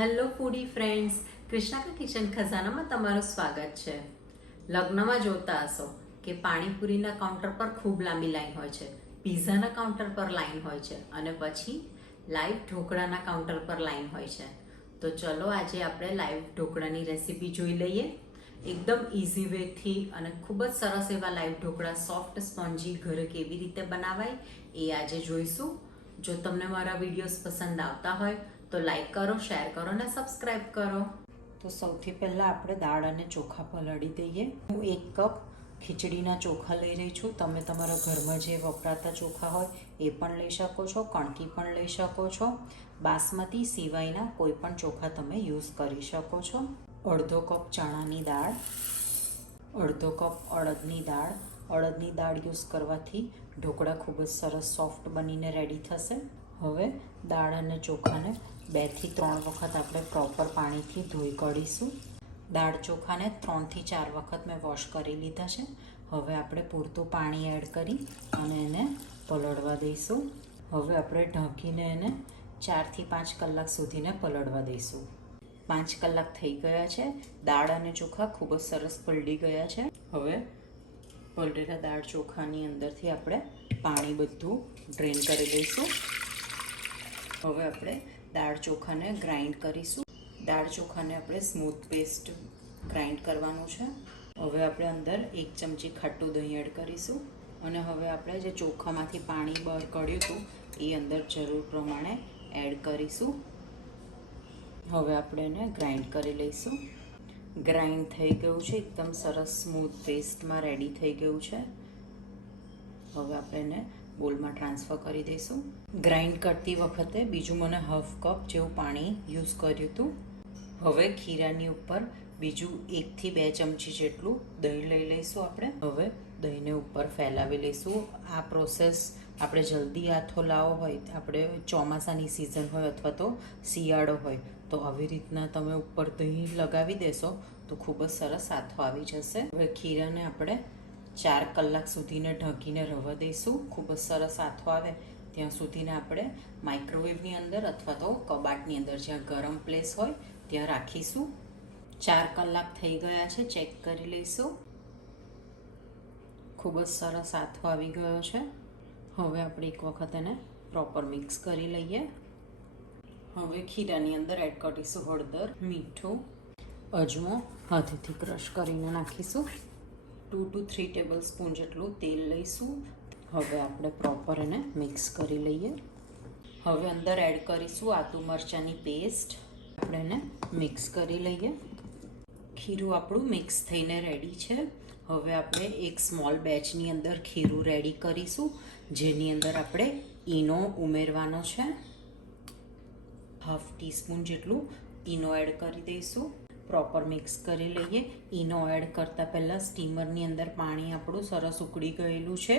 Hello ફૂડી friends, Krishna કા kitchen ખજાનામાં તમારું સ્વાગત છે. લગ્નમાં જોતા હશો કે પાણીપુરીના કાઉન્ટર પર ખૂબ લાંબી લાઈન હોય છે, પીઝાના કાઉન્ટર પર લાઈન હોય છે અને પછી લાઈવ ઢોકળાના કાઉન્ટર પર લાઈન હોય છે. તો ચલો આજે આપણે લાઈવ ઢોકળાની રેસીપી જોઈ લઈએ. એકદમ ઇઝી વેથી અને ખૂબ જ સરસ એવા લાઈવ ઢોકળા સોફ્ટ સ્પોન્જી ઘરે કેવી રીતે બનાવાય એ આજે જોઈશું. જો તમને મારા વિડીયોઝ પસંદ આવતા હોય તો લાઈક કરો, શેર કરો અને સબસ્ક્રાઈબ કરો. તો સૌથી પહેલાં આપણે દાળ અને ચોખા પલાળી દઈએ. હું 1 કપ ખીચડીના ચોખા લઈ રહી છું. તમે તમારા ઘરમાં જે વપરાતા ચોખા હોય એ પણ લઈ શકો છો, કણકી પણ લઈ શકો છો. બાસમતી સિવાયના કોઈ પણ ચોખા તમે યુઝ કરી શકો છો. અડધો કપ ચણાની દાળ, અડધો કપ અડદની દાળ. અડદની દાળ યુઝ કરવાથી ઢોકળા ખૂબ જ સરસ સોફ્ટ બનીને રેડી થશે. હવે દાળ અને ચોખાને 2 થી 3 વખત આપણે પ્રોપર પાણીથી ધોઈ કાઢીશું. દાળ ચોખાને 3 થી 4 વખત મેં વોશ કરી લીધા છે. હવે આપણે પૂરતું પાણી એડ કરી અને એને પલળવા દઈશું. હવે આપણે ઢાંકીને એને 4 થી 5 કલાક સુધીને પલળવા દઈશું. 5 કલાક થઈ ગયા છે. દાળ અને ચોખા ખૂબ જ સરસ પલળી ગયા છે. હવે પલળેલા દાળ ચોખાની અંદરથી આપણે પાણી બધું ડ્રેન કરી દઈશું. હવે આપણે દાળ ચોખાને ગ્રાઇન્ડ કરીશું. દાળ ચોખાને આપણે સ્મૂથ પેસ્ટ ગ્રાઇન્ડ કરવાનું છે. હવે આપણે અંદર 1 ચમચી ખાટું દહીં એડ કરીશું અને હવે આપણે જે ચોખામાંથી પાણી બહાર કાઢ્યું હતું એ અંદર જરૂર પ્રમાણે એડ કરીશું. હવે આપણે એને ગ્રાઇન્ડ કરી લઈશું. ગ્રાઇન્ડ થઈ ગયું છે, એકદમ સરસ સ્મૂથ પેસ્ટમાં રેડી થઈ ગયું છે. હવે આપણે એને બોલમાં ટ્રાન્સફર કરી દઈશું. ગ્રાઇન્ડ કરતી વખતે બીજું મને હાફ કપ જેવું પાણી યુઝ કર્યું હતું. હવે ખીરાની ઉપર બીજું 1 થી 2 ચમચી જેટલું દહીં લઈ લઈશું આપણે. હવે દહીંને ઉપર ફેલાવી લઈશું. આ પ્રોસેસ આપણે જલ્દી આથો લાવો હોય, આપણે ચોમાસાની સિઝન હોય અથવા તો શિયાળો હોય તો આવી રીતના તમે ઉપર દહીં લગાવી દેશો તો ખૂબ જ સરસ આથો આવી જશે. હવે ખીરાને આપણે 4 કલાક સુધીને ઢાંકીને રહેવા દઈશું. ખૂબ જ સરસ આથો આવે ત્યાં સુધીને આપણે માઇક્રોવેવની અંદર અથવા તો કબાટની અંદર જ્યાં ગરમ પ્લેસ હોય ત્યાં રાખીશું. 4 કલાક થઈ ગયા છે, ચેક કરી લઈશું. ખૂબ જ સરસ આથો આવી ગયો છે. હવે આપણે એક વખત એને પ્રોપર મિક્સ કરી લઈએ. હવે ખીરાની અંદર એડ કરીશું હળદર, મીઠું, અજમો હાથેથી ક્રશ કરીને નાખીશું. 2 to 3 ટેબલ સ્પૂન જેટલું તેલ લઈશું. હવે આપણે પ્રોપર એને મિક્સ કરી લઈએ. હવે અંદર એડ કરીશું આદુ મરચાંની પેસ્ટ. આપણે એને મિક્સ કરી લઈએ. ખીરું આપણું મિક્સ થઈને રેડી છે. હવે આપણે એક સ્મોલ બેચની અંદર ખીરું રેડી કરીશું જેની અંદર આપણે ઈનો ઉમેરવાનો છે. હાફ ટીસ્પૂન જેટલું ઈનો એડ કરી દઈશું. પ્રોપર મિક્સ કરી લઈએ. ઈનો એડ કરતાં પહેલાં સ્ટીમરની અંદર પાણી આપણું સરસ ઉકળી ગયેલું છે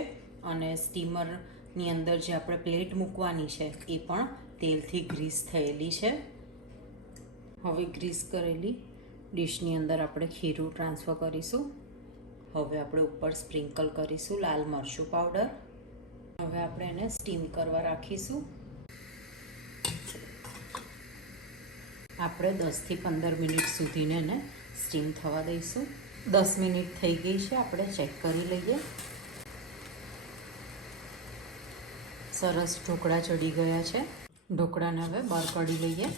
અને સ્ટીમરની અંદર જે આપણે પ્લેટ મૂકવાની છે એ પણ તેલથી ગ્રીસ થયેલી છે. હવે ગ્રીસ કરેલી ડીશની અંદર આપણે ખીરું ટ્રાન્સફર કરીશું. હવે આપણે ઉપર સ્પ્રિંકલ કરીશું લાલ મરચું પાવડર. હવે આપણે એને સ્ટીમ કરવા રાખીશું. આપણે 10 થી 15 મિનિટ સુધીને એને સ્ટીમ થવા દઈશું. 10 મિનિટ થઈ ગઈ છે, આપણે ચેક કરી લઈએ. સરસ ઢોકળા ચડી ગયા છે. ઢોકળાને હવે બહાર કાઢી લઈએ.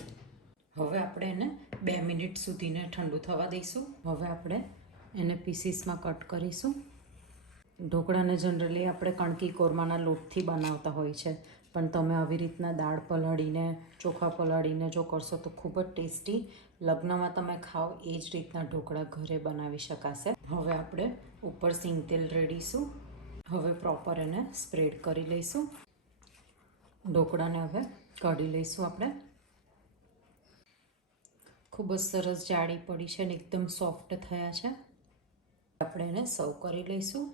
હવે આપણે એને 2 મિનિટ સુધીને ઠંડુ થવા દઈશું. હવે આપણે એને પીસીસમાં કટ કરીશું. ઢોકળાને જનરલી આપણે કણકી કોરમાના લોટથી બનાવતા હોય છે, પણ તમે આવી રીતના દાળ પલાળીને ચોખા પલાળીને જો કરશો તો ખૂબ જ ટેસ્ટી લગ્નમાં તમે ખાઓ એ જ રીતના ઢોકળા ઘરે બનાવી શકાશે. હવે આપણે ઉપર સિંગ તેલ રેડીશું. હવે પ્રોપર એને સ્પ્રેડ કરી લઈશું. ઢોકળાને હવે કાઢી લઈશું આપણે. ખૂબ જ સરસ જાળી પડી છે અને એકદમ સોફ્ટ થયા છે. આપણે એને સર્વ કરી લઈશું.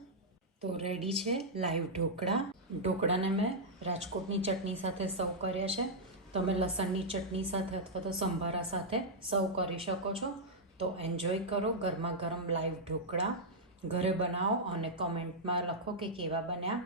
તો રેડી છે લાઈવ ઢોકળા. ઢોકળાને મેં રાજકોટની ચટણી સાથે સર્વ કર્યા છે. તમે લસણની ચટણી સાથે અથવા તો સંભારા સાથે સર્વ કરી શકો છો. તો એન્જોય કરો ગરમા ગરમ લાઈવ ઢોકળા. ઘરે બનાવો અને કમેન્ટમાં લખો કે કેવા બન્યા.